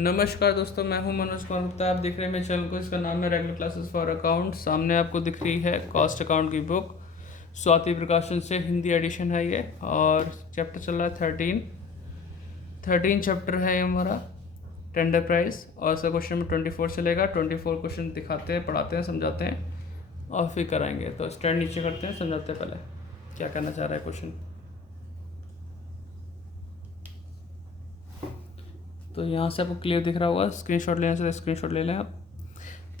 नमस्कार दोस्तों, मैं हूं मनोज कुमार गुप्ता। आप देख रहे हैं मेरे चैनल को। इसका नाम है रेगुलर क्लासेस फॉर अकाउंट। सामने आपको दिख रही है कॉस्ट अकाउंट की बुक, स्वाति प्रकाशन से हिंदी एडिशन है ये। और चैप्टर चल रहा है 13 चैप्टर है ये हमारा, टेंडर प्राइस। और इसका क्वेश्चन नंबर 24 चलेगा। 24 क्वेश्चन दिखाते हैं, पढ़ाते हैं, समझाते हैं और फिर कराएंगे। तो स्टैंड नीचे करते हैं, समझाते हैं पहले क्या कहना चाह रहा है क्वेश्चन। तो यहाँ से आपको क्लियर दिख रहा होगा, स्क्रीनशॉट लेना चाहिए, स्क्रीनशॉट ले लें आप।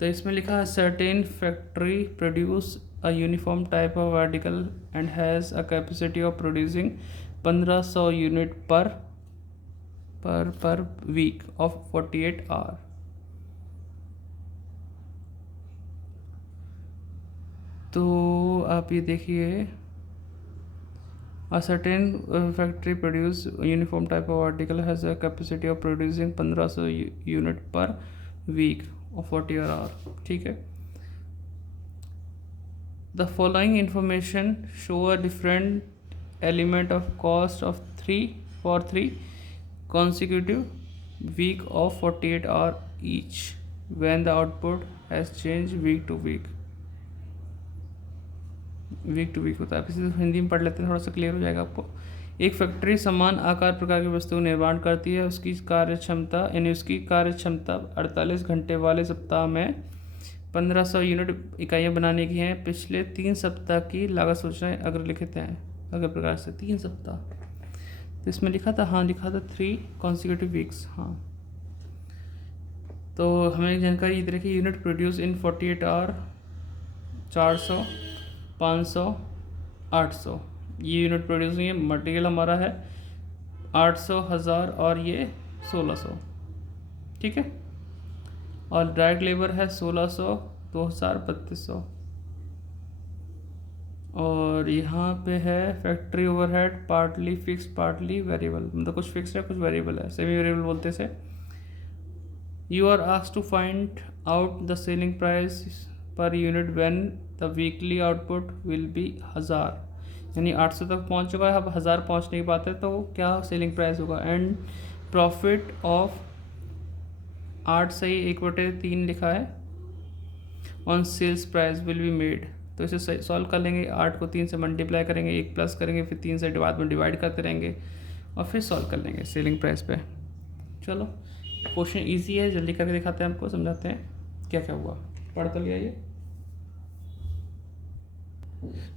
तो इसमें लिखा है certain factory produce a uniform type of article and has a capacity of producing 1500 unit per week of 48 hour. तो आप ये देखिए, A certain factory produce uniform type of article has a capacity of producing 1500 unit per week of 40 hour। ठीक है। The following information show a different element of cost of 3 consecutive week of 48 hour each when the output has changed week to week होता है। किसी हिंदी में पढ़ लेते हैं, थोड़ा सा क्लियर हो जाएगा आपको। एक फैक्ट्री समान आकार प्रकार की वस्तु का निर्माण करती है। उसकी कार्यक्षमता 48 घंटे वाले सप्ताह में 1500 यूनिट इकाइयाँ बनाने की हैं। पिछले 3 सप्ताह की लागत सूचनाएं अगर लिखित हैं अगर प्रकार से 3 सप्ताह। तो इसमें लिखा था 3 कॉन्सिक्यूटिव वीक्स। हाँ, तो हमें जानकारी ये तरह की यूनिट प्रोड्यूस इन 48 आवर 400 500 800 ये यूनिट प्रोड्यूस हुई है। मटेरियल हमारा है 800 1000 और ये 1600। ठीक है। और डायरेक्ट लेबर है 1600 2000 3200। और यहाँ पे है factory overhead partly fix partly variable, मतलब कुछ फिक्स है कुछ वेरिएबल है, सेमी वेरिएबल बोलते से। You are asked to find out the selling price per unit when the weekly output will be 1000, यानी 800 तक पहुंच चुका है, अब 1000 पहुंच नहीं पाते तो क्या सेलिंग प्राइस होगा। एंड प्रॉफिट ऑफ 8 से ही 1/3 लिखा है on sales price will be made. तो इसे सॉल्व कर लेंगे, 8 को 3 से मल्टीप्लाई करेंगे, 1 प्लस करेंगे, फिर 3 से बाद में डिवाइड करते रहेंगे और फिर सॉल्व कर लेंगे सेलिंग प्राइस पे। चलो, क्वेश्चन ईजी है, जल्दी करके दिखाते हैं आपको, समझाते हैं क्या क्या हुआ। पढ़ तो लिया ये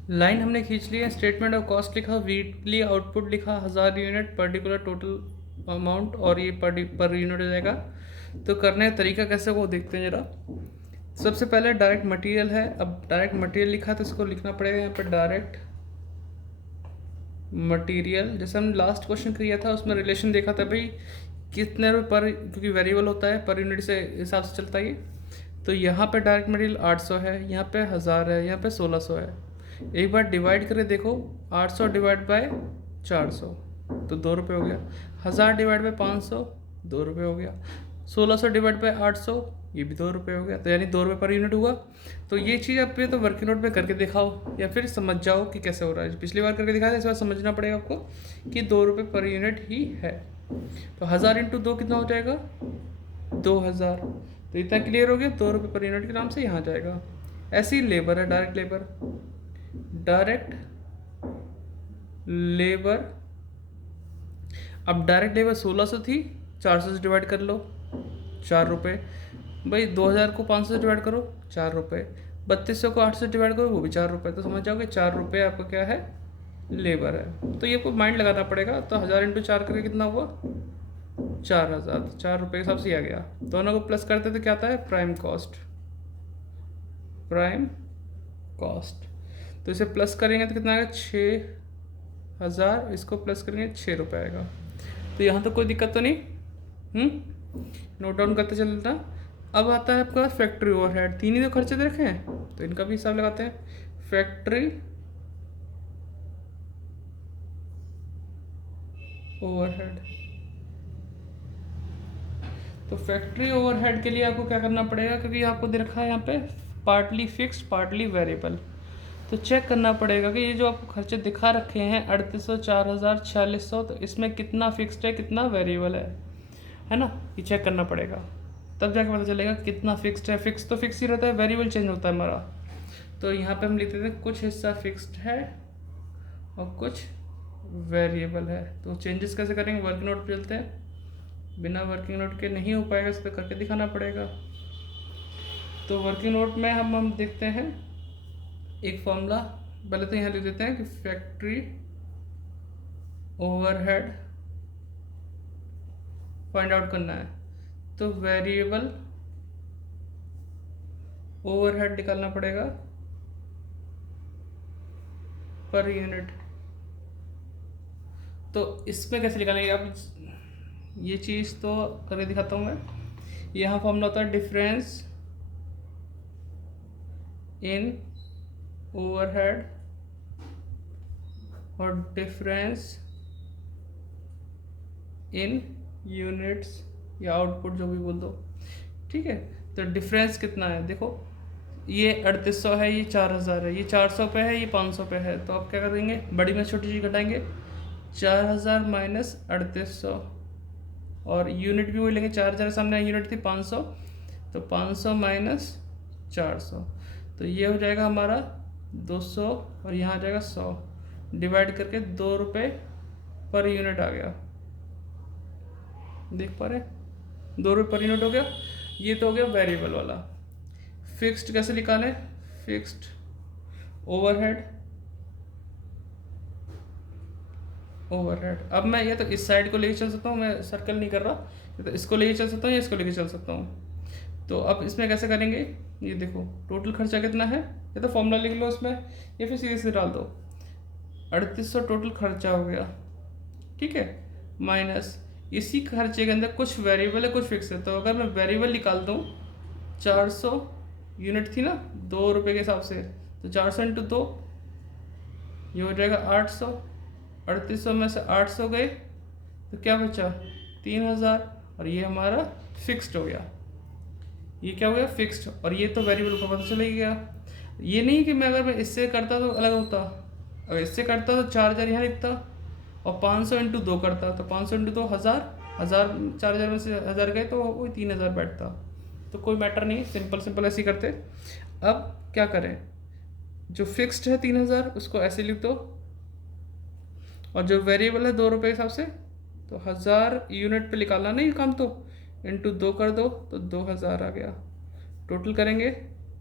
लाइन हमने खींच लिया। स्टेटमेंट ऑफ कॉस्ट लिखा, वीकली आउटपुट लिखा 1000 यूनिट, पर्टिकुलर टोटल अमाउंट और ये पर यूनिट हो जाएगा। तो करने का तरीका कैसे वो देखते हैं जरा। सबसे पहले डायरेक्ट मटेरियल है। अब डायरेक्ट मटेरियल लिखा तो इसको लिखना पड़ेगा यहाँ पर डायरेक्ट मटेरियल। जैसे हम लास्ट क्वेश्चन किया था उसमें रिलेशन देखा था भाई कितने रुपये पर, क्योंकि वेरिएबल होता है पर यूनिट से हिसाब से चलता है ये। तो यहाँ पे डायरेक्ट मटेरियल 800 है, यहाँ पे 1000 है, यहाँ पे 1600 है। एक बार डिवाइड करके देखो, 800 डिवाइड बाय 400 तो 2 रुपये हो गया। 1000 डिवाइड बाय 500 2 रुपये हो गया। 1600 डिवाइड बाय 800 ये भी 2 रुपये हो गया। तो यानी 2 रुपये पर यूनिट हुआ। तो ये चीज़ आप तो वर्किंग नोट में करके दिखाओ या फिर समझ जाओ कि कैसे हो रहा है। पिछली बार करके दिखाया था, इस बार समझना पड़ेगा आपको कि 2 रुपये पर यूनिट ही है। तो 1000 × 2 कितना हो जाएगा 2000। तो इतना क्लियर हो गया, 2 रुपये पर यूनिट के नाम से यहाँ जाएगा। ऐसी लेबर है, डायरेक्ट लेबर। अब डायरेक्ट लेबर 1600 थी, 400 से डिवाइड कर लो 4 रुपये। भाई 2000 को 500 से डिवाइड करो 4 रुपये। 3200 को 800 से डिवाइड करो वो भी 4 रुपये। तो समझ जाओगे 4 रुपये आपका क्या है, लेबर है। तो ये आपको माइंड लगाना पड़ेगा। तो 1000 × 4 करके कितना हुआ 4000। तो 4 रुपये के हिसाब से आ गया। दोनों को प्लस करते तो क्या आता है प्राइम कॉस्ट। तो इसे प्लस करेंगे तो कितना आएगा 6000, इसको प्लस करेंगे 6 रुपये आएगा। तो यहाँ तो कोई दिक्कत तो नहीं, नोट डाउन करते चलता। अब आता है आपका फैक्ट्री ओवरहेड। 3 ही तो खर्चे दे रखे हैं तो इनका भी हिसाब लगाते हैं। फैक्ट्री ओवरहेड, तो फैक्ट्री ओवरहेड के लिए आपको क्या करना पड़ेगा, क्योंकि आपको दे रखा है यहाँ पे पार्टली फिक्स पार्टली वेरिएबल। तो चेक करना पड़ेगा कि ये जो आपको खर्चे दिखा रखे हैं 3800 4000 4600, तो इसमें कितना फिक्स्ड है कितना वेरिएबल है। है ना, ये चेक करना पड़ेगा, तब जाके पता चलेगा कितना फिक्स्ड है। फिक्स तो फिक्स ही रहता है, वेरिएबल चेंज होता है हमारा। तो यहाँ पे हम लिख देते हैं कुछ हिस्सा फिक्स्ड है और कुछ वेरिएबल है। तो चेंजेस कैसे करेंगे, वर्किंग नोट पे चलते हैं। बिना वर्किंग नोट के नहीं हो पाएगा, इस पर करके दिखाना पड़ेगा। तो वर्किंग नोट में हम देखते हैं एक फॉर्मूला, पहले तो यहाँ लिख देते हैं कि फैक्ट्री ओवरहेड फाइंड आउट करना है, तो वेरिएबल ओवरहेड निकालना पड़ेगा पर यूनिट। तो इसमें कैसे निकालेंगे आप, ये चीज़ तो करके दिखाता हूँ मैं। यहाँ फॉर्मूला होता है डिफरेंस इन ओवरहेड और डिफरेंस इन यूनिट्स या आउटपुट, जो भी बोल दो, ठीक है। तो डिफरेंस कितना है, देखो ये 3800 है, ये 4000 है, ये 400 पे है, ये 500 पे है। तो आप क्या करेंगे, बड़ी में छोटी चीज़ घटाएंगे, 4000 माइनस 3800, और यूनिट भी वही लेंगे, 4000 सामने यूनिट थी 500, तो 500 माइनस 400, तो ये हो जाएगा हमारा 200, और यहाँ आ जाएगा 100, डिवाइड करके 2 रुपये पर यूनिट आ गया। देख पा रहे, 2 रुपये पर यूनिट हो गया। ये तो हो गया वेरिएबल वाला। फिक्स्ड कैसे निकालें, फिक्स्ड ओवरहेड, ओवरहेड। अब मैं ये तो इस साइड को लेके चल सकता हूँ, मैं सर्कल नहीं कर रहा, तो इसको लेके चल सकता हूँ या इसको लेके चल सकता हूँ। तो अब इसमें कैसे करेंगे, ये देखो टोटल खर्चा कितना है, ये तो फॉर्मूला लिख लो इसमें, या फिर सीधे से डाल दो। 3800 टोटल खर्चा हो गया, ठीक है, माइनस इसी खर्चे के अंदर कुछ वेरिएबल है कुछ फिक्स है। तो अगर मैं वेरिएबल निकाल दूँ, 400 यूनिट थी ना 2 रुपये के हिसाब से, तो 400 इंटू 2, ये हो जाएगा 800। 3800 में से 800 गए तो क्या बचा, 3000, और ये हमारा फिक्स्ड हो गया। ये क्या हो गया, फिक्स्ड, और ये तो वेरिएबल को पता चल गया। ये नहीं कि मैं अगर मैं इससे करता तो अलग होता, अगर इससे करता तो 4000 यहाँ लिखता, और 500 इंटू 2 करता, तो 500 इंटू 2 1000, 4000 में से 1000 गए तो वही 3000 बैठता। तो कोई मैटर नहीं, सिंपल सिंपल ऐसे ही करते। अब क्या करें, जो फिक्स्ड है 3000 उसको ऐसे लिख दो, और जो वेरिएबल है 2 रुपये के हिसाब से, तो 1000 यूनिट पे निकालना नहीं काम, तो इंटू 2 कर दो तो 2000 आ गया। टोटल करेंगे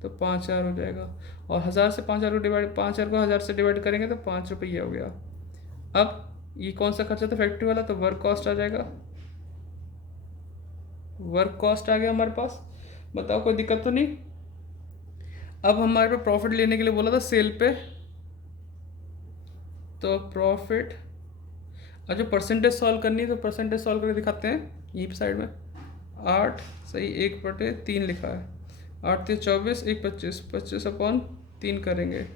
तो 5000 हो जाएगा, और 1000 से 5000 को डिवाइड, 5000 को 1000 से डिवाइड करेंगे तो 5 रुपये हो गया। अब ये कौन सा खर्चा था, फैक्ट्री वाला, तो वर्क कॉस्ट आ जाएगा, वर्क कॉस्ट आ गया हमारे पास। बताओ कोई दिक्कत तो नहीं। अब हमारे पे प्रॉफिट लेने के लिए बोला था सेल पे, तो प्रॉफिट, और जो परसेंटेज सॉल्व करनी है तो परसेंटेज सॉल्व करके दिखाते हैं। यही साइड में 8 सही 1/3 लिखा है, 8 3 24, 1 25, 25/3 करेंगे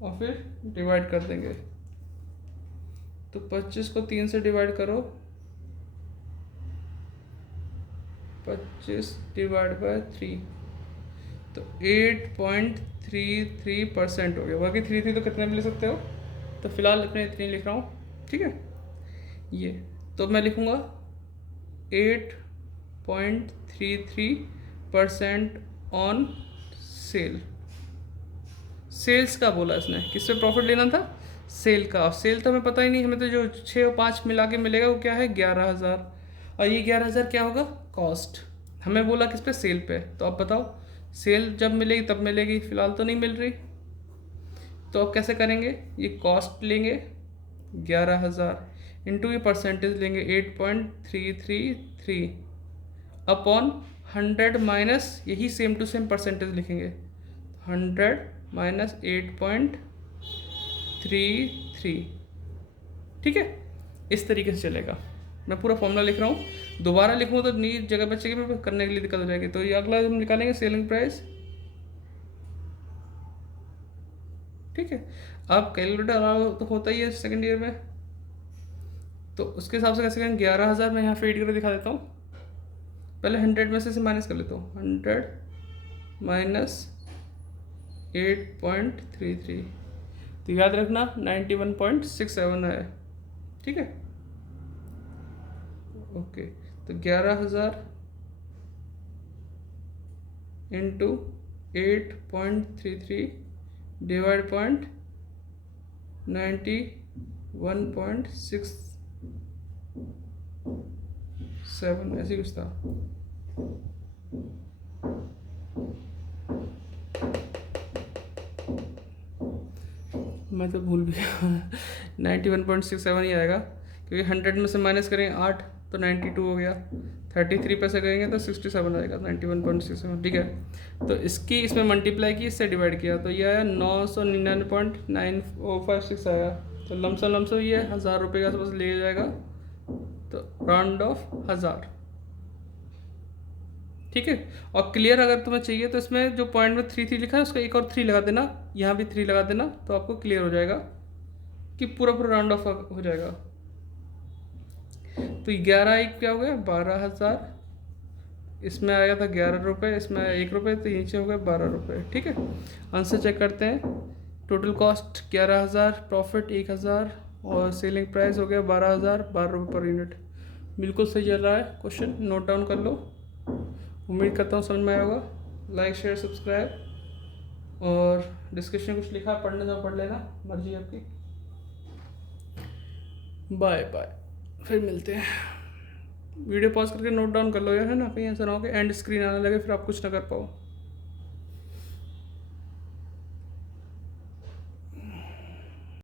और फिर डिवाइड कर देंगे। तो 25 को 3 से डिवाइड करो, 25 डिवाइड बाय 3, तो 8.33% हो गया। बाकी 3 थी तो कितने में ले सकते हो, तो फिलहाल अपने इतनी लिख रहा हूँ, ठीक है। ये तो मैं लिखूँगा 8.33% ऑन सेल। सेल्स का बोला इसने, किस पे प्रॉफिट लेना था, सेल का। सेल तो हमें पता ही नहीं, हमें तो जो 6 और 5 मिला के मिलेगा वो क्या है 11000, और ये 11000 क्या होगा, कॉस्ट। हमें बोला किस पे, सेल पे। तो अब बताओ सेल जब मिलेगी तब मिलेगी, फिलहाल तो नहीं मिल रही। तो अब कैसे करेंगे, ये कॉस्ट लेंगे 11000 इंटू ये परसेंटेज लेंगे 8.333 अपॉन 100 माइनस, यही सेम टू सेम परसेंटेज लिखेंगे, 100 माइनस 8.33, ठीक है। इस तरीके से चलेगा। मैं पूरा फॉर्मूला लिख रहा हूँ, दोबारा लिखूँ तो नई जगह बचेगी, मैं करने के लिए दिक्कत हो जाएगी। तो ये अगला हम निकालेंगे सेलिंग प्राइस, ठीक है। अब कैलकुलेटर अलाउ तो होता ही है सेकेंड ईयर में, तो उसके हिसाब से कैसे करेंगे, 11000 मैं यहाँ फीड करके दिखा देता हूँ। पहले 100 में से माइनस कर लेता हूँ, 100 माइनस 8.33, तो याद रखना 91.67 है, ठीक है। ओके, तो 11,000 इंटू 8.33 डिवाइड 91.67 ऐसी कुछ था। मैं तो भूल भी गया 91.67 ही आएगा, क्योंकि 100 में से माइनस करेंगे 8 तो 92 हो गया, 33 पैसे करेंगे तो 67 आएगा, 91.67। ठीक है, तो इसकी इसमें मल्टीप्लाई की, इससे डिवाइड किया तो ये आया 999.9056 आया। तो लमसम ये 1,000 रुपये के आसपास ले जाएगा, तो राउंड ऑफ 1,000। ठीक है, और क्लियर अगर तुम्हें चाहिए तो इसमें जो पॉइंट में 3 लिखा है उसका एक और 3 लगा देना, यहाँ भी 3 लगा देना, तो आपको क्लियर हो जाएगा कि पूरा राउंड ऑफ हो जाएगा। तो 11 एक क्या हो गया 12,000, इसमें आया था 11 रुपये, इसमें आया 1 रुपये, तो नीचे हो गए 12 रुपये। ठीक है, आंसर चेक करते हैं। टोटल कॉस्ट 11,000, प्रॉफिट 1,000 और सेलिंग प्राइस हो गया 12,000, 12 रुपये पर यूनिट। बिल्कुल सही चल रहा है क्वेश्चन, नोट डाउन कर लो। उम्मीद करता हूँ समझ में आया होगा। लाइक शेयर सब्सक्राइब, और डिस्क्रिप्शन कुछ लिखा पढ़ने जाओ पढ़ लेना, मर्जी आपकी। बाय बाय, फिर मिलते हैं। वीडियो पॉज करके नोट डाउन कर लो यार, है ना, कहीं ऐसा ना हो कि एंड स्क्रीन आने लगे फिर आप कुछ ना कर पाओ।